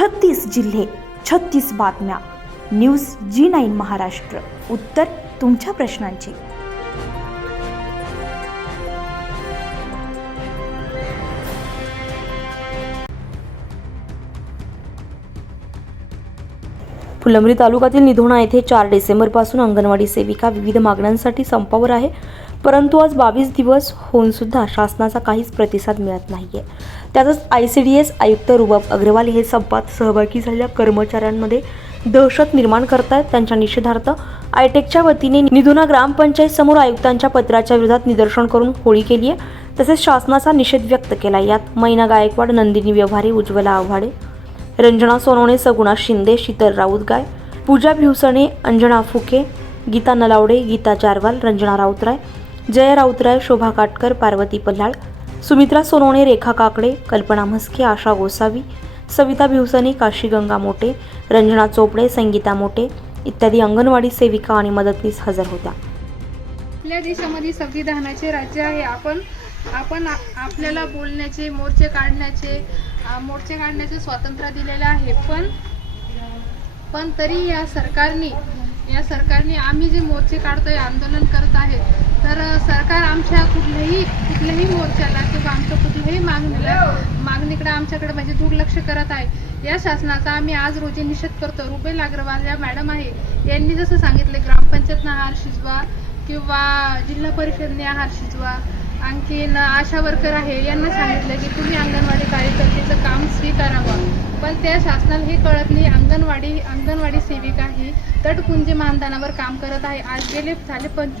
छत्तीस जिल्हे छत्तीस बातम्या. News G nine Maharashtra. उत्तर तुमच्या प्रश्नांची. फुलंब्री तालुक्यातील निधोणा येथे चार डिसेंबरपासून अंगणवाडी सेविका विविध मागण्यांसाठी संपावर आहे परंतु आज बावीस दिवस होऊन सुद्धा शासनाचा काहीच प्रतिसाद मिळत नाहीये. त्यातच आय सी डी एस आयुक्त रुबाब अग्रवाल हे संपात सहभागी झालेल्या कर्मचाऱ्यांमध्ये दहशत निर्माण करतायत. त्यांच्या निषेधार्थ आयटेकच्या वतीने निधुना ग्रामपंचायत समोर आयुक्तांच्या पत्राच्या विरोधात निदर्शन करून होळी केली आहे. तसेच शासनाचा निषेध व्यक्त केला यात मैना गायकवाड नंदिनी व्यवहारे उज्ज्वला आव्हाडे रंजना सोनवणे सगुणा शिंदे शीतल राऊत गाय पूजा भिवसणे अंजना फुके गीता नलावडे गीता जारवाल रंजना राऊतराय जय राऊतराय शोभा काटकर पार्वती पल्हाळ सुमित्रा सोनवणे रेखा काकडे कल्पना म्हस्के आशा गोसावी सविता भिवसनी काशी गंगा मोटे रंजना चोपडे संगीता मोटे इत्यादी अंगणवाडी सेविका आणि मदतनीस हजर होत्या. आपल्या देशामध्ये संविधानाचे राज्य आहे. आपण आपण आपल्याला बोलण्याचे मोर्चे काढण्याचे मोर्चे काढण्याचे स्वातंत्र्य दिलेलं आहे. पण पण तरी या सरकारने या सरकारने आम्ही जे मोर्चे काढतोय आंदोलन करत आमच्या कुठल्याही कुठल्याही मोर्चाला किंवा आमच्या कुठल्याही मागणीला मागणीकडे आमच्याकडे म्हणजे दुर्लक्ष करत आहे. या शासनाचा आम्ही आज रोजी निषेध करतो. रुबेल अग्रवाल या मॅडम आहे. यांनी जसं सांगितलं ग्रामपंचायतनं आहार शिजवा किंवा जिल्हा परिषदने आहार शिजवा. आणखीन आशा वर्कर आहे यांना सांगितलं की तुम्ही अंगणवाडी कार्यकर्तेचं काम स्वीकारावं. पण त्या शासनाला हे कळत नाही. अंगणवाडी अंगणवाडी सेविका ही तटपुंजी मानधनावर काम करत आहे. आज गेले झाले पंच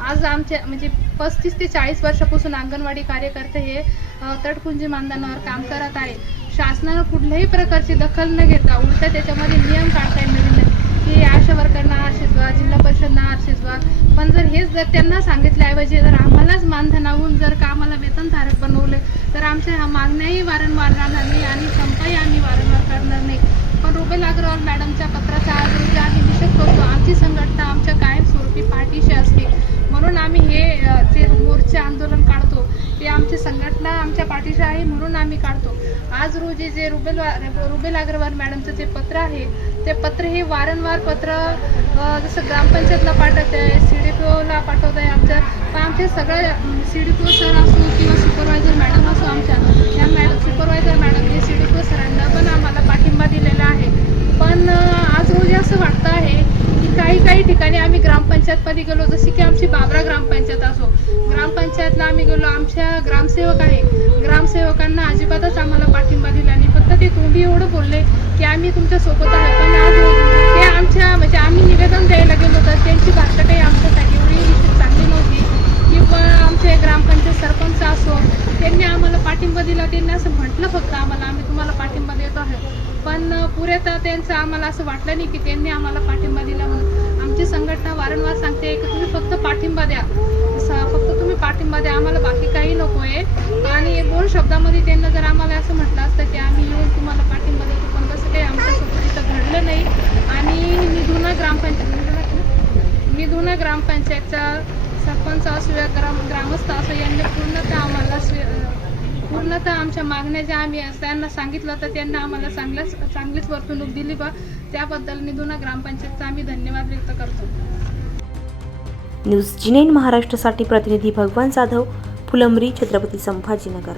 आज आमच्या म्हणजे पस्तीस ते चाळीस वर्षापासून अंगणवाडी कार्यकर्ते हे तटपुंजी मानधनावर काम करत आहे शासनानं कुठल्याही प्रकारची दखल न घेता उलट त्याच्यामध्ये नियम काढताय नवीन की आशा वर्करना आहार शिजवा जिल्हा परिषदना आहार शिजवा पण जर हेच जर त्यांना सांगितल्याऐवजी जर आम्हालाच मानधनावून जर का आम्हाला वेतनधारक बनवले तर आमच्या ह्या मागण्याही वारंवार राहणार नाही आणि संपाही आम्ही वारंवार करणार नाही. पण रुबेल अग्रवाल मॅडमच्या पत्राचा आज रोजी आम्ही निषेध करतो. आमची संघटना आमच्या कायमस्वरूपी पाठीशी असते. म्हणून आम्ही हे जे मोर्चे आंदोलन काढतो ते आमची संघटना आमच्या पाठीशी आहे म्हणून आम्ही काढतो. आज रोजी जे रुबेल रुबेल अग्रवाल मॅडमचं जे पत्र आहे ते पत्र हे वारंवार पत्र जसं ग्रामपंचायतला पाठवत आहे सी डी पी ओला पाठवत आहे आमच्या पण आमचे सगळे C D P O sir असो किंवा सुपरवायझर मॅडम असो आमच्या या मॅडम सुपरवायझर मॅडम हे सी डी पी ओ सरांना पण आम्हाला पाठिंबा दिलेला आहे. पण आज रोजी असं वाटतं आहे की काही काही ठिकाणी आम्ही ग्रामपंचायतमध्ये गेलो जसे की आमची बाबरा ग्रामपंचायत असो निघालो. आमच्या ग्रामसेवक आहे. ग्रामसेवकांना अजिबातच आम्हाला पाठिंबा दिला नाही. फक्त ते तोंडी एवढं बोलले की आम्ही तुमच्यासोबत आहे पण आज ते आमच्या म्हणजे आम्ही निवेदन द्यायला गेलो तर त्यांची भाषा काही आमच्यासाठी एवढी विशेष चांगली नव्हती. किंवा आमचे ग्रामपंचायत सरपंच असो त्यांनी आम्हाला पाठिंबा दिला. त्यांनी असं म्हटलं फक्त आम्हाला आम्ही तुम्हाला पाठिंबा देतो आहे पण पुरेता त्यांचं आम्हाला असं वाटलं नाही की त्यांनी आम्हाला पाठिंबा दिला म्हणून. आमची संघटना वारंवार सांगते की तुम्ही फक्त पाठिंबा द्या. पाठिंबा द्या आम्हाला बाकी काही नको आहे. आणि एक दोन शब्दामध्ये त्यांना जर आम्हाला असं म्हटलं असतं की आम्ही येऊन तुम्हाला पाठिंबा देतो पण तसं काही आमच्यासोबत इथं घडलं नाही. आणि निधुना ग्रामपंचायत निधुना निधुना ग्रामपंचायतचा सरपंच असू या ग्राम ग्रामस्थ असो यांनी पूर्णतः आम्हाला स्वी- पूर्णतः आमच्या मागण्या ज्या आम्ही त्यांना सांगितलं तर त्यांना आम्हाला चांगल्याच चांगलीच वर्तणूक दिली बा. त्याबद्दल निधुना ग्रामपंचायतचा आम्ही धन्यवाद व्यक्त करतो. न्यूज जिनेन महाराष्ट्रासाठी प्रतिनिधी भगवान जाधव फुलंब्री छत्रपती संभाजीनगर.